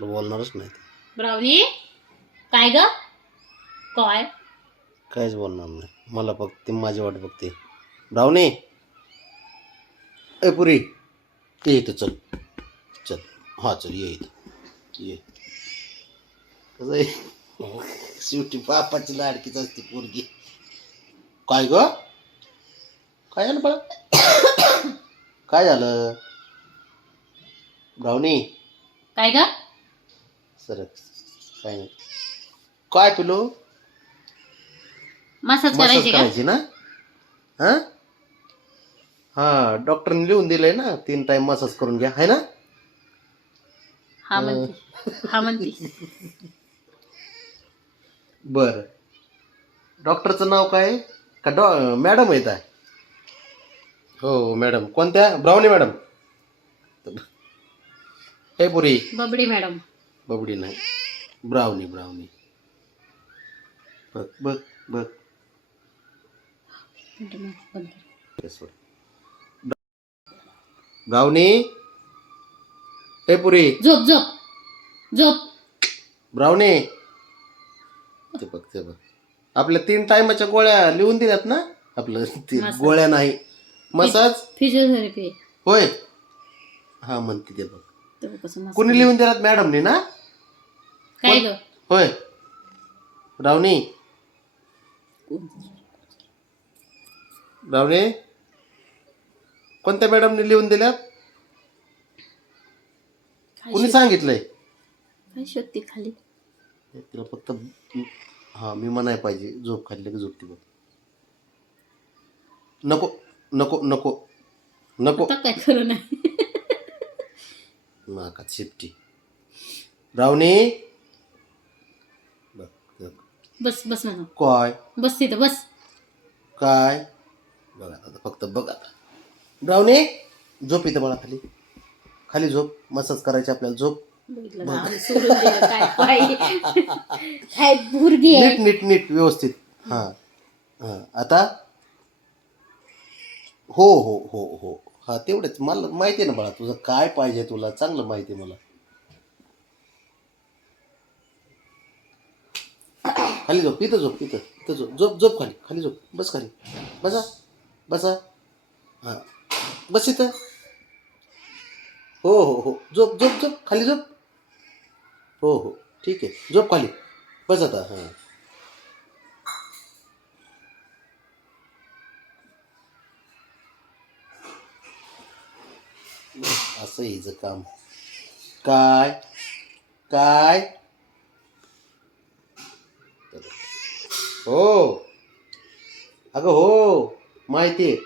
तुला बोलणारच नाही ते. ब्राउनी? काय ग? काय? काहीच बोलणार नाही. मला फक्त ती माझी वाट बघते. ब्रावणी ए पुरी. ये इथं चल. चल. हा चल ये इथं. ये. कसं आहे? शेवटी बापाची लाडकीच असते पोरगी. काय ग? काय झालं बाळा? काय झालं? ब्रावणी काय ग? सरक काय नाही. काय पिलो? मसाज मसाज करायची का? करायची ना? हा? हा डॉक्टरने लिहून दिलंय ना तीन टाइम मसाज करून घ्या है ना? हा म्हणते हा म्हणते. बर. डॉक्टरचं नाव काय? का डॉ मॅडम येत आहे हो मॅडम. कोणत्या? Brownie madam. हे पुरी बबडी मॅडम. बबडी नाही. Brownie brownie. बघ बघ बघ. ब्राउनी? हे पुरी. झोप झोप. झोप. ब्राउनी. ते बघ ते बघ. आपल्या तीन टायमाच्या गोळ्या लिहून दिल्यात ना? आपलं ते. गोळ्या नाही. मसाज? फिजिओथेरपी होय. हा म्हणते ते बघ. कुणी लिहून दिल्यात मॅडमनी ना? ग होय. रावणी. रावणे कोणत्या मॅडमने लिहून दिल्यात? कुणी सांगितलंय? काय शोधते खाली? तिला फक्त हा मी म्हणाय पाहिजे. झोप खाल्ली की झोपती बघ. नको नको नको नको. आता काय खरं नाही. शिट्टी रावणी. बस बस म्हणा काय? बस तिथं बस. काय? बघा आता फक्त बघ आता. ब्रावणी झोप इथं बाळा खाली. खाली झोप मसाज करायची आपल्याला झोप. बघितलं ना, आम्ही सोडून दिलं काय पाय. काय भुरगी आहे. नीट नीट नीट व्यवस्थित. हां. हां. आता? हो हो हो हो. हा तेवढंच. मला माहिती आहे ना बाळा तुझं काय पाहिजे तुला? चांगलं माहिती आहे मला. खाली झोप इथं झोप इथं इथं झोप झोप झोप खाली खाली झोप बस खाली. बसा बसा. हां. बस इथं. हो हो हो. झोप झोप झोप खाली झोप. हो हो. ठीक आहे. झोप खाली. बस आता हां. असं हिचं काम. काय? काय? हो. अगं हो माहिती आहे.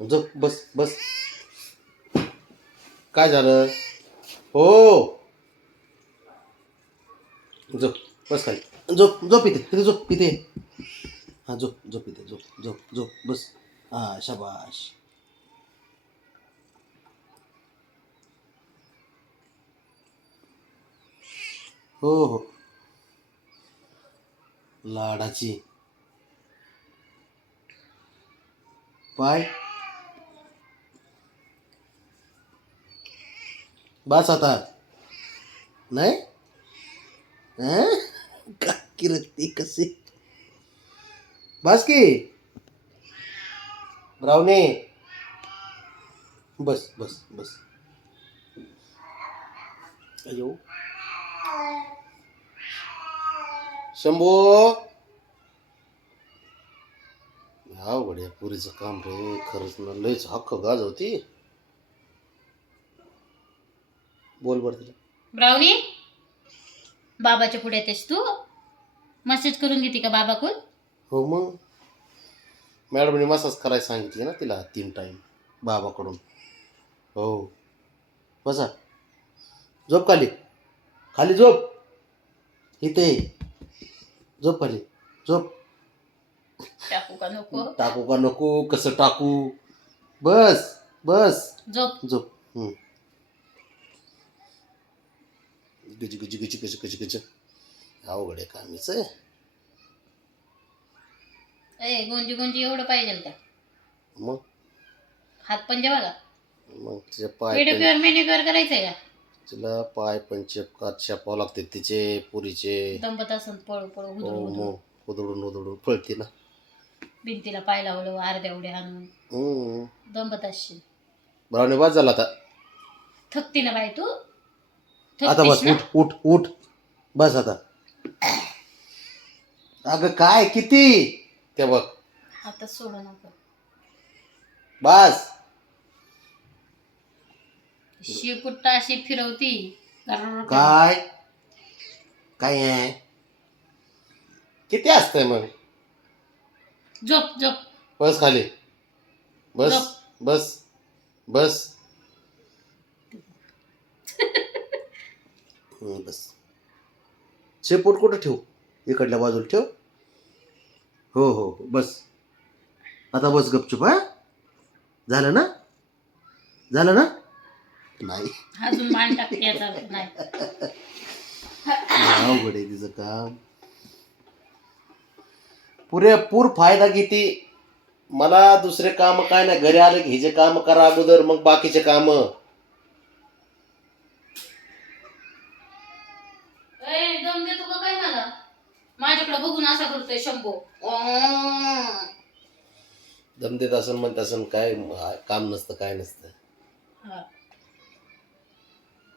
झोप बस बस. काय झालं? हो. झोप बस खाली. झोप झोप इथे इथे झोप इथे. हा झोप झोप इथे झोप झोप झोप बस. हा शाबाश. हो हो. लाडाची. पाय. बस आता. नाही? हं? का किरकती कसे बस की. ब्रावणे बस बस बस. अयो. शंभू! हा बड्या पुरीचं काम रे. खरंच ना लयच हक्क गाज होती. बोल बरं तिला. ब्राउनी बाबाच्या पुढे येतेस तू? मसेज करून घेते का बाबाकडून हो मग. मॅडमने मसाज करायला सांगितले ना तिला तीन टाईम बाबाकडून. हो. बसा. झोप खाली. खाली झोप. इथे झोप खाली झोप. टाकू का नको? टाकू का नको? कसं टाकू? बस बस. झोप. झोप. हम्म. गजी गजी गजी गजी गजी गजी. अवघड आहे कामीच. ए गोंजी गोंजी एवढं पाहिजे का? मग? हात पंजा बघा मग तिच्या पाय पेडिक्युअर मेनिक्युअर करायचंय का? तिला पाय पंचे छापावं लागते. तिचे पुरीचे. दंबत असं पळू उधळून उधळून पळते ना. भिंतीला पाय लावलं अर्ध्या उड्या हाणून. हम्म. दंबत असशील बाद झाला आता? थकती ना बाई तू? आता बस थकतीस ना? उठ उठ उठ. बस आता. अगं काय किती? ते बघ. आता सोडू नको. बस. शिपुट्टा अशी फिरवती. काय? काय आहे किती असतंय मग? झोप झोप. बस खाली. बस. बस बस. हं, बस. शेपूट कुठं ठेवू? इकडल्या बाजूला ठेव. हो हो हो. बस. आता बस गपचूप हा? झालं ना? झालं ना? नाही. अजून मान टाकते याचा नाही. अवघड आहे तिचं काम. पुरेपूर फायदा घेते. मला दुसरे काम काय नाही. घरी आले की हिचे काम करा अगोदर मग बाकीचे काम. ए, दम देतो का काय मला? माझ्याकडे बघून असा करतोय शंभो. दम देत असन म्हणत असन काय काम नसतं काय नसतं. हा.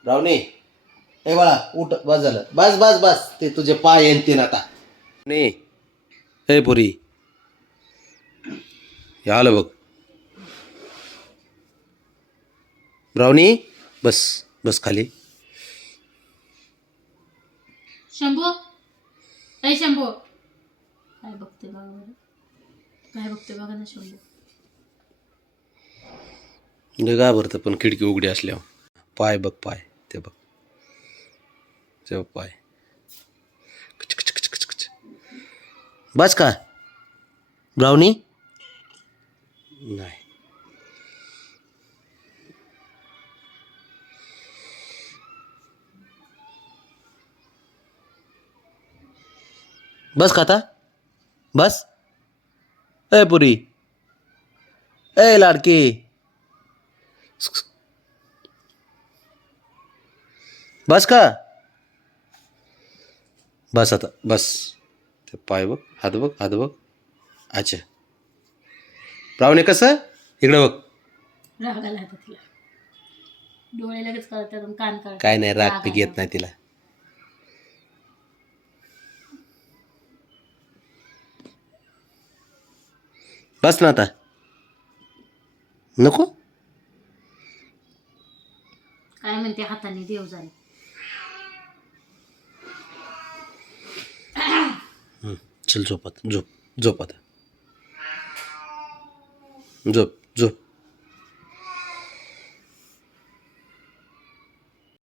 रावणे ए बाळा उठ बस झालं. बस बस बस. ते तुझे पाय येतील आता. नाही ए पुरी. हे आलं बघ. ब्राउनी बस बस खाली. शंभो? ए शंभो. काय बघते बघा बरं. काय बघते बघा ना शंभो. म्हणजे घाबरतं पण खिडकी उघडी असल्यावर. पाय बघ पाय. ते बघ. ते बघ पाय. कच कच कच कच कच. बस का? ब्राउनी? नाही. बस का आता? बस? ए पुरी. ए लाडकी. बस का? बस आता बस. ते पाय बघ हात बघ हात बघ. अच्छा. रावणे कसं? इकडं बघ. राग आला आता तिला. डोळे लगेच कळतात कान कळतात. काय नाही राग पीक. येत नाही तिला. बस ना आता. नको? काय म्हणते हाताने देव जाणे चल झोप झोप झोप आता झोप झोप.